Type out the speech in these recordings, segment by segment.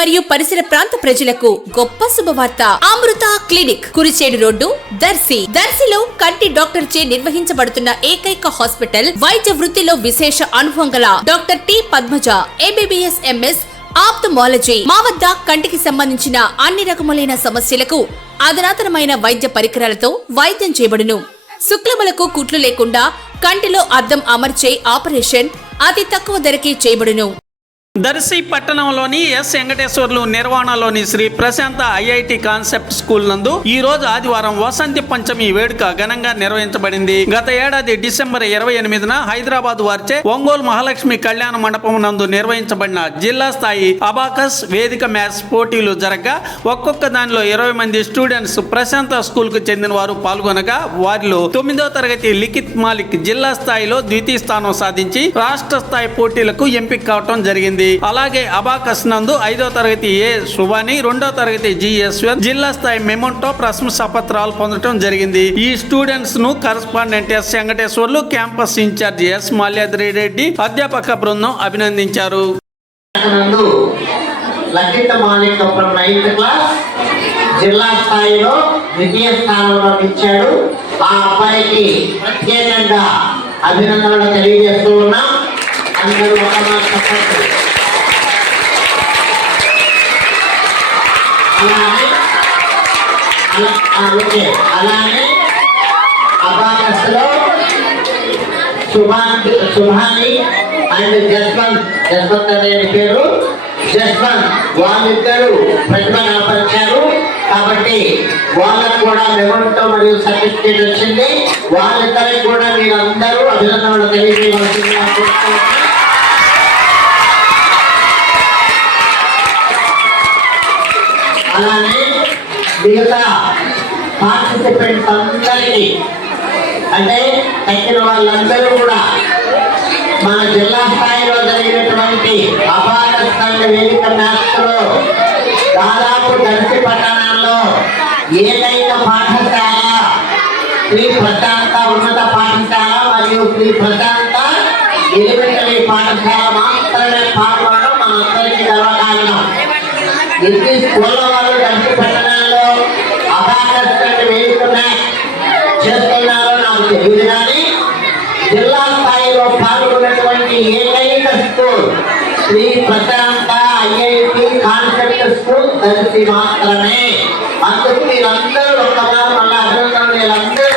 మరియు పరిసర ప్రాంత ప్రజలకు గొప్ప శుభవార్త. అమృత క్లినిక్, కురిచేడు రోడ్డు, దర్శి. దర్శిలో కంటి డాక్టర్ చే నిర్వహించబడుతున్న ఏకైక హాస్పిటల్. వైద్య వృత్తిలో విశేష అనుభవం గల doctor T Padmaja, MBBS MS ophthalmology. మా వద్ద కంటికి సంబంధించిన అన్ని రకములైన సమస్యలకు అధునాతనమైన వైద్య పరికరాలతో వైద్యం చేయబడును. శుక్లములకు కుట్లు లేకుండా కంటిలో అద్దం అమర్చే ఆపరేషన్ అతి తక్కువ ధరకే చేయబడును. దర్శి పట్టణంలోని ఎస్ వెంకటేశ్వర్లు నిర్వహణలోని శ్రీ ప్రశాంత IIT కాన్సెప్ట్ స్కూల్ నందు ఈ రోజు ఆదివారం వసంతి పంచమి వేడుక ఘనంగా నిర్వహించబడింది. గత ఏడాది డిసెంబర్ 28న హైదరాబాద్ వారిచే ఒంగోలు మహాలక్ష్మి కళ్యాణ మండపం నందు నిర్వహించబడిన జిల్లా స్థాయి అబాకస్ వేదిక మ్యాథ్స్ పోటీలు జరగగా ఒక్కొక్క దానిలో 20 మంది స్టూడెంట్స్ ప్రశాంత స్కూల్ కు చెందిన వారు పాల్గొనగా వారిలో 9వ తరగతి లిఖిత్ మాలిక్ జిల్లా స్థాయిలో ద్వితీయ స్థానం సాధించి రాష్ట్ర స్థాయి పోటీలకు ఎంపిక కావడం జరిగింది. అలాగే అబాకస్ నందు 5వ తరగతి ఏ శుభాని, 2వ తరగతి GS జిల్లా స్థాయి మెమోంటో ప్రశంసా పత్రాలు పొందడం జరిగింది. ఈ స్టూడెంట్స్ ను correspondent S Venkateswarlu, campus in charge S Malyadri Reddy, అధ్యాపక బృందం అభినందించారు. జిల్లా స్థాయిలో ద్వితీయ స్థానంలో ఇచ్చాడు. ఆ అబ్బాయికి ప్రత్యేకంగా అభినందనలు తెలియజేస్తూ ఉన్నాం. అందరూ అలానే అబాకస్లో సుభాని అండ్ జస్వంత్ అనే పేరు వాళ్ళిద్దరూ ప్రతిభ కనపరిచారు. కాబట్టి వాళ్ళకు కూడా మెమోంటో మరియు సర్టిఫికేట్ వచ్చింది. వాళ్ళిద్దరికి కూడా మీరందరూ అభినందనలు తెలియజేయవలసిందిగా కోరుతున్నాను. అలానే మిగతా పార్టిసిపెంట్స్ అందరికీ అంటే తగ్గిన వాళ్ళందరూ కూడా మన జిల్లా స్థాయిలో జరిగినటువంటి అబాకస్ వేదిక మ్యాథ్స్ లో దాదాపు దర్శి పట్టణాల్లో ఏకైక పాఠశాల శ్రీ ప్రశాంత ఉన్నత పాఠశాల మరియు శ్రీ ప్రశాంత ఎలిమెంటరీ పాఠశాల మాత్రమే పాల్గొనడం మా అందరికీ గర్వకారణం. ఎన్ని స్కూళ్ళ వాళ్ళు దర్శి పట్టణాల్లో అబాకస్ వేదిక మ్యాథ్స్ చేస్తున్నారో నాకు తెలియదు, కానీ జిల్లా స్థాయిలో పాల్గొన్నటువంటి ఏకైక స్కూల్ శ్రీ ప్రశాంత IIT కాన్సెప్ట్ స్కూల్ దర్శి మాత్రమే. అందుకు మీరందరూ ఒక్కసారి మళ్ళీ అభినందనలు మీరందరూ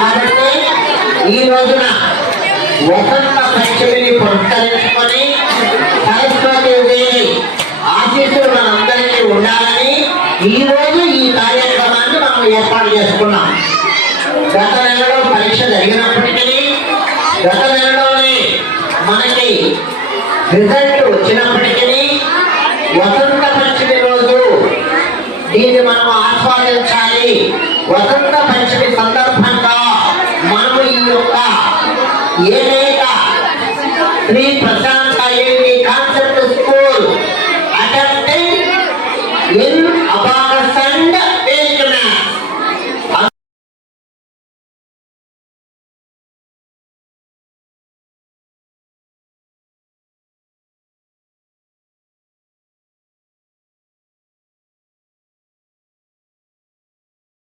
కాబట్టి ఈ రోజున వసంత పంచమిని పురస్కరించుకొని సరస్వతి దేవి ఆశీస్సులు మనందరికీ ఉండాలని ఈ రోజు ఈ కార్యక్రమాన్ని మనం ఏర్పాటు చేసుకున్నాం. గత నెలలో పరీక్ష జరిగినప్పటికీ గత నెలలోనే మనకి రిజల్ట్ వచ్చినప్పటికీ వసంత పంచమి రోజు దీన్ని మనం ఆస్వాదించాలి. వసంత పంచమి సందర్భంగా